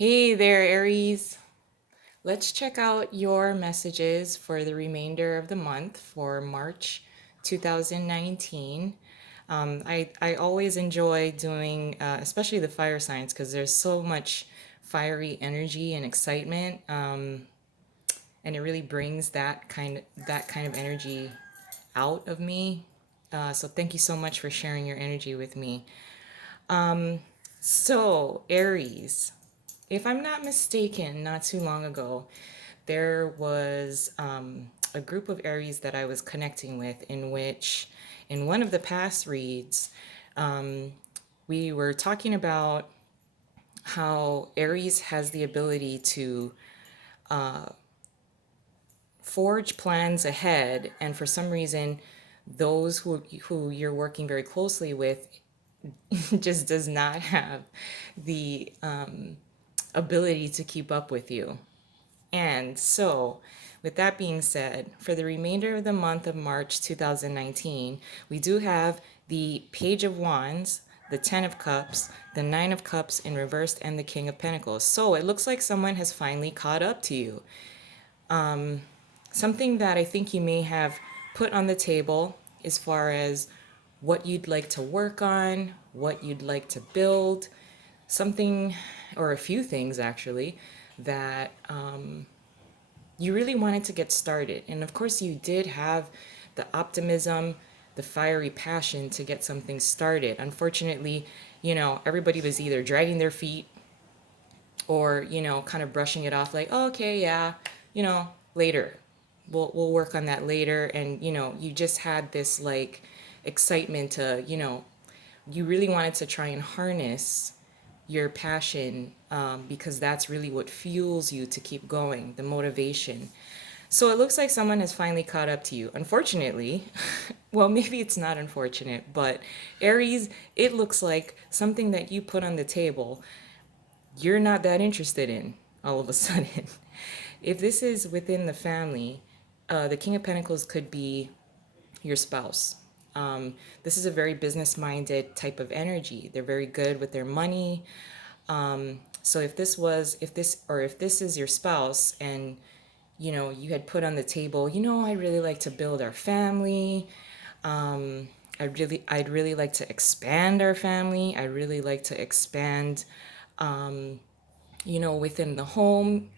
Hey there, Aries. Let's check out your messages for the remainder of the month for March 2019. I always enjoy doing, especially the fire signs, because there's so much fiery energy and excitement, and it really brings that kind of energy out of me. So thank you so much for sharing your energy with me. So, Aries, if I'm not mistaken, not too long ago, there was a group of Aries that I was connecting with, in which, in one of the past reads, we were talking about how Aries has the ability to forge plans ahead, and for some reason, those who you're working very closely with just does not have the ability to keep up with you. And so, with that being said, for the remainder of the month of March 2019, we do have the Page of Wands, the Ten of Cups, the Nine of Cups in reversed, and the King of Pentacles. So it looks like someone has finally caught up to you. Something that I think you may have put on the table as far as what you'd like to work on, what you'd like to build, something or a few things actually that you really wanted to get started. And of course, you did have the optimism, the fiery passion to get something started. Unfortunately, everybody was either dragging their feet or, kind of brushing it off like, oh, okay, yeah, later. We'll work on that later. And, you just had this like excitement to, you really wanted to try and harness your passion, because that's really what fuels you to keep going, the motivation. So it looks like someone has finally caught up to you. Unfortunately, well, maybe it's not unfortunate, but Aries, it looks like something that you put on the table, you're not that interested in all of a sudden. If this is within the family, the King of Pentacles could be your spouse. This is a very business minded type of energy. They're very good with their money. So if this is your spouse, and you had put on the table, I'd really like to build our family. I'd really like to expand our family. I'd really like to expand, within the home.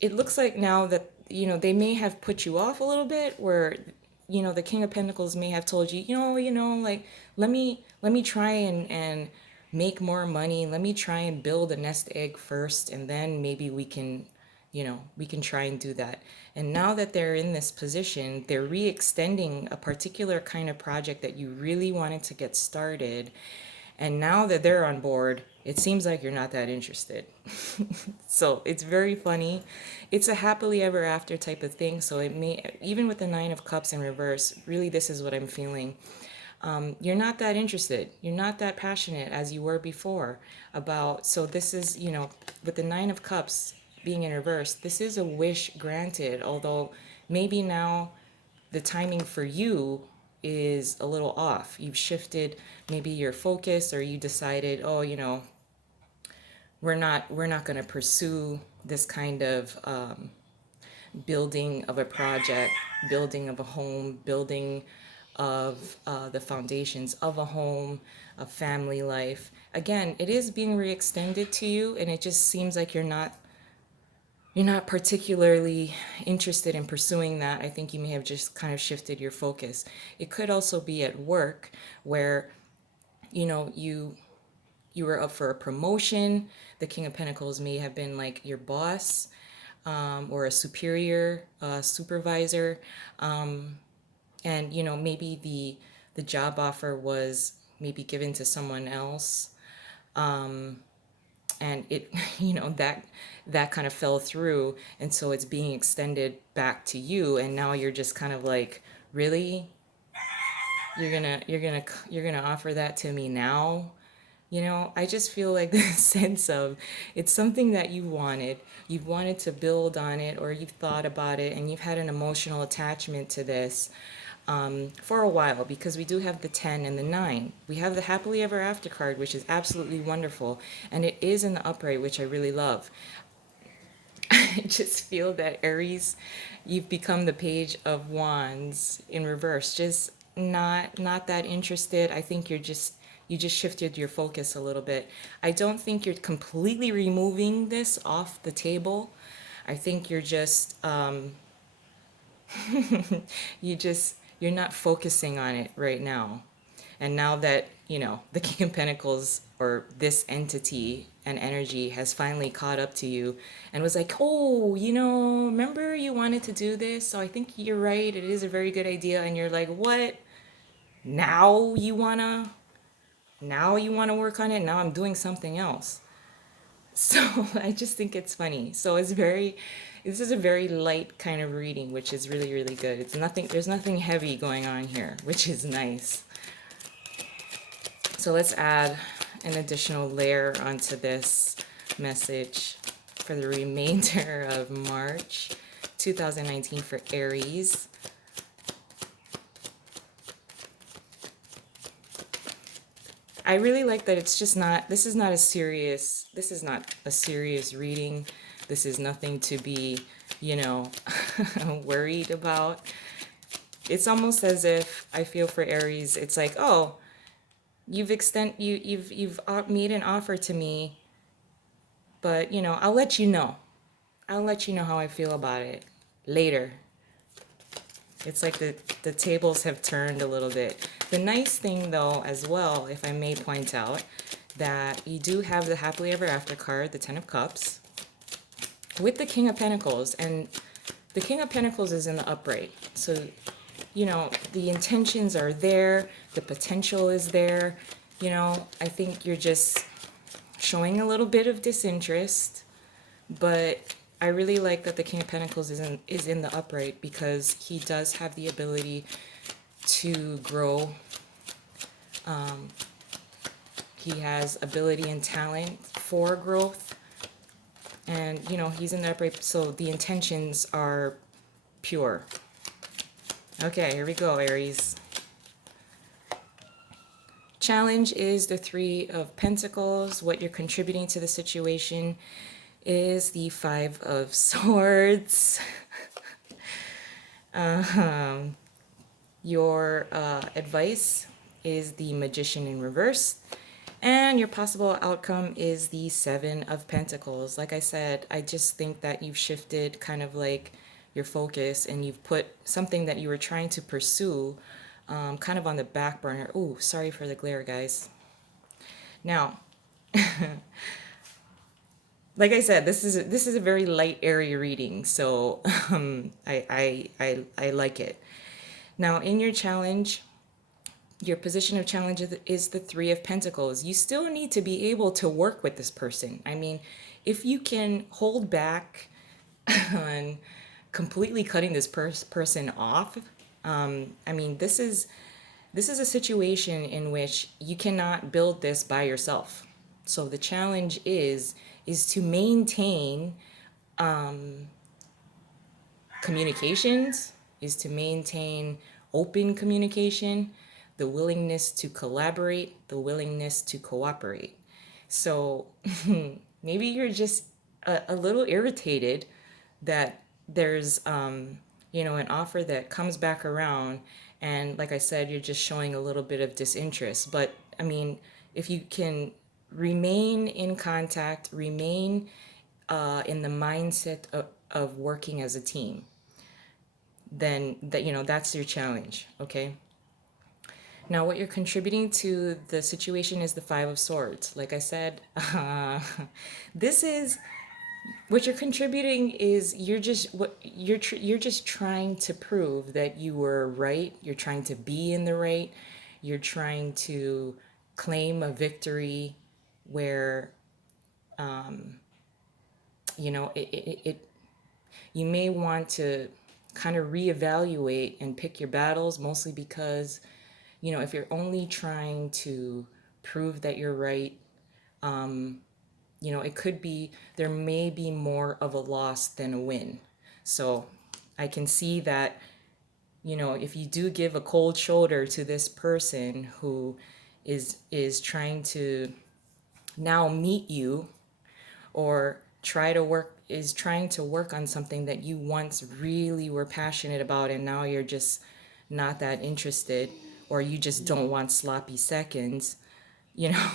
It looks like now that, they may have put you off a little bit, where, the King of Pentacles may have told you, like, let me try and make more money. Let me try and build a nest egg first, and then maybe we can try and do that. And now that they're in this position, they're re-extending a particular kind of project that you really wanted to get started. And now that they're on board, it seems like you're not that interested. So it's very funny. It's a happily ever after type of thing. So it may, even with the Nine of Cups in reverse, really this is what I'm feeling. You're not that interested. You're not that passionate as you were before about. So this is, with the Nine of Cups being in reverse, this is a wish granted. Although maybe now the timing for you is a little off. You've shifted maybe your focus, or you decided, oh, we're not going to pursue this kind of building of a project, building of a home, building of the foundations of a home, a family life. Again, it is being re-extended to you, and it just seems like you're not particularly interested in pursuing that. I think you may have just kind of shifted your focus. It could also be at work, where you were up for a promotion. The King of Pentacles may have been like your boss, or a superior, supervisor, and maybe the job offer was maybe given to someone else, and it that kind of fell through, and so it's being extended back to you, and now you're just kind of like, really, you're gonna offer that to me now. I just feel like this sense of, it's something that you've wanted to build on it, or you've thought about it, and you've had an emotional attachment to this. for a while, because we do have the 10 and the 9. We have the happily ever after card, which is absolutely wonderful, and it is in the upright, which I really love. I just feel that Aries, you've become the page of wands in reverse. Just not that interested. I think you just shifted your focus a little bit. I don't think you're completely removing this off the table. I think you're just you're not focusing on it right now. And now that, the King of Pentacles, or this entity and energy, has finally caught up to you and was like, oh, remember you wanted to do this? So I think you're right. It is a very good idea. And you're like, what? Now you wanna now you wanna work on it? Now I'm doing something else. So I just think it's funny. So this is a very light kind of reading, which is really, really good. There's nothing heavy going on here, which is nice. So let's add an additional layer onto this message for the remainder of March 2019 for Aries. I really like that it's just not, this is not a serious reading. This is nothing to be, worried about. It's almost as if I feel for Aries, it's like, oh, you've made an offer to me, but I'll let you know. I'll let you know how I feel about it later. It's like the tables have turned a little bit. The nice thing, though, as well, if I may point out, that you do have the happily ever after card, the Ten of Cups, with the King of Pentacles, and the King of Pentacles is in the upright. So, the intentions are there, the potential is there. I think you're just showing a little bit of disinterest, but I really like that the King of Pentacles is in the upright, because he does have the ability to grow. He has ability and talent for growth, and he's in the upright, so the intentions are pure. Okay, here we go, Aries. Challenge is the Three of Pentacles. What you're contributing to the situation is the Five of Swords. Your advice is the Magician in reverse. And your possible outcome is the Seven of Pentacles. Like I said, I just think that you've shifted kind of like your focus, and you've put something that you were trying to pursue kind of on the back burner. Ooh, sorry for the glare, guys. Now, like I said, this is a very light, airy reading, so I like it. Now, in your challenge, your position of challenge is the Three of Pentacles. You still need to be able to work with this person. I mean, if you can hold back on completely cutting this person off, I mean, this is a situation in which you cannot build this by yourself. So the challenge is to maintain communications, is to maintain open communication, the willingness to collaborate, the willingness to cooperate. So maybe you're just a little irritated that there's an offer that comes back around, and like I said, you're just showing a little bit of disinterest. But I mean, if you can remain in contact, remain in the mindset of working as a team, then that's your challenge. Okay. Now, what you're contributing to the situation is the Five of Swords. Like I said, this is what you're contributing is you're just trying to prove that you were right. You're trying to be in the right. You're trying to claim a victory where it you may want to kind of reevaluate and pick your battles, mostly because if you're only trying to prove that you're right, it could be, there may be more of a loss than a win. So I can see that if you do give a cold shoulder to this person who is trying to now meet you, or trying to work on something that you once really were passionate about, and now you're just not that interested, or you just don't want sloppy seconds, you know,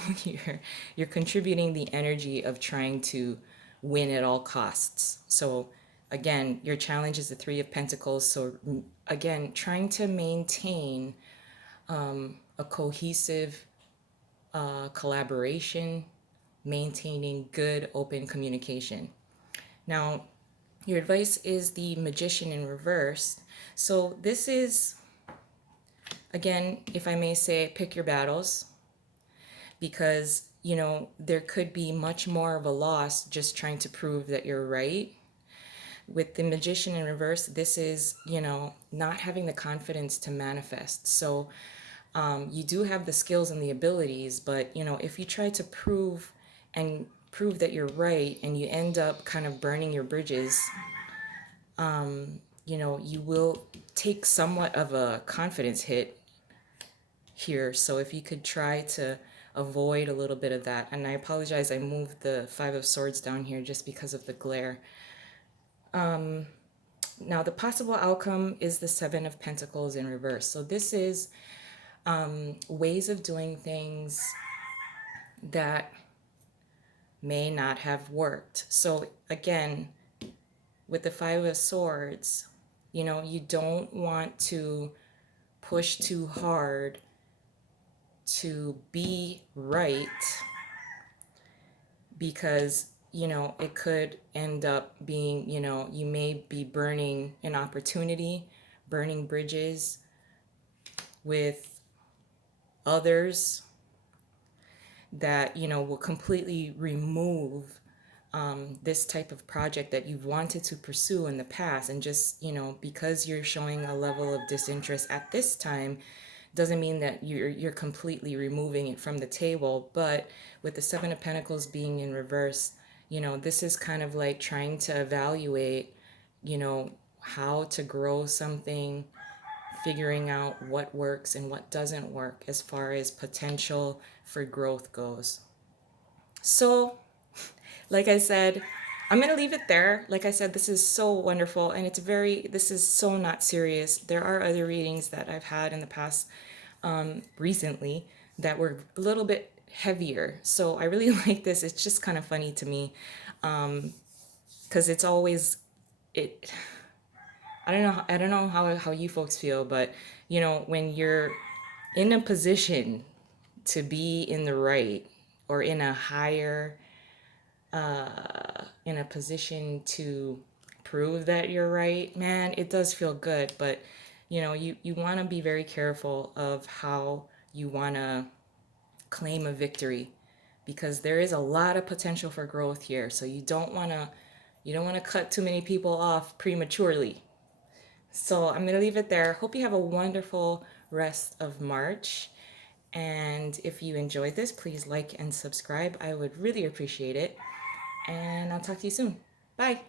you're contributing the energy of trying to win at all costs. So again, your challenge is the Three of Pentacles. So again, trying to maintain a cohesive collaboration, maintaining good open communication. Now, your advice is the Magician in reverse. So this is, again, if I may say, pick your battles, because there could be much more of a loss just trying to prove that you're right. With the Magician in reverse, this is not having the confidence to manifest. So you do have the skills and the abilities, but if you try to prove that you're right, and you end up kind of burning your bridges, you will take somewhat of a confidence hit here. So if you could try to avoid a little bit of that. And I apologize, I moved the Five of Swords down here just because of the glare. Now, the possible outcome is the Seven of Pentacles in reverse. So this is ways of doing things that may not have worked. So again, with the Five of Swords, you don't want to push too hard to be right, because it could end up being, you may be burning an opportunity, burning bridges with others that will completely remove this type of project that you've wanted to pursue in the past. And just because you're showing a level of disinterest at this time, doesn't mean that you're completely removing it from the table. But with the Seven of Pentacles being in reverse, this is kind of like trying to evaluate how to grow something, figuring out what works and what doesn't work as far as potential for growth goes. So like I said, I'm going to leave it there. Like I said, this is so wonderful, and this is so not serious. There are other readings that I've had in the past, recently, that were a little bit heavier. So I really like this. It's just kind of funny to me, because it's always, it, I don't know how you folks feel, but when you're in a position to be in the right, or in a higher, in a position to prove that you're right, man, it does feel good. But you want to be very careful of how you want to claim a victory, because there is a lot of potential for growth here. So you don't want to cut too many people off prematurely. So I'm going to leave it there. Hope you have a wonderful rest of March. And if you enjoyed this, please like and subscribe. I would really appreciate it. And I'll talk to you soon. Bye.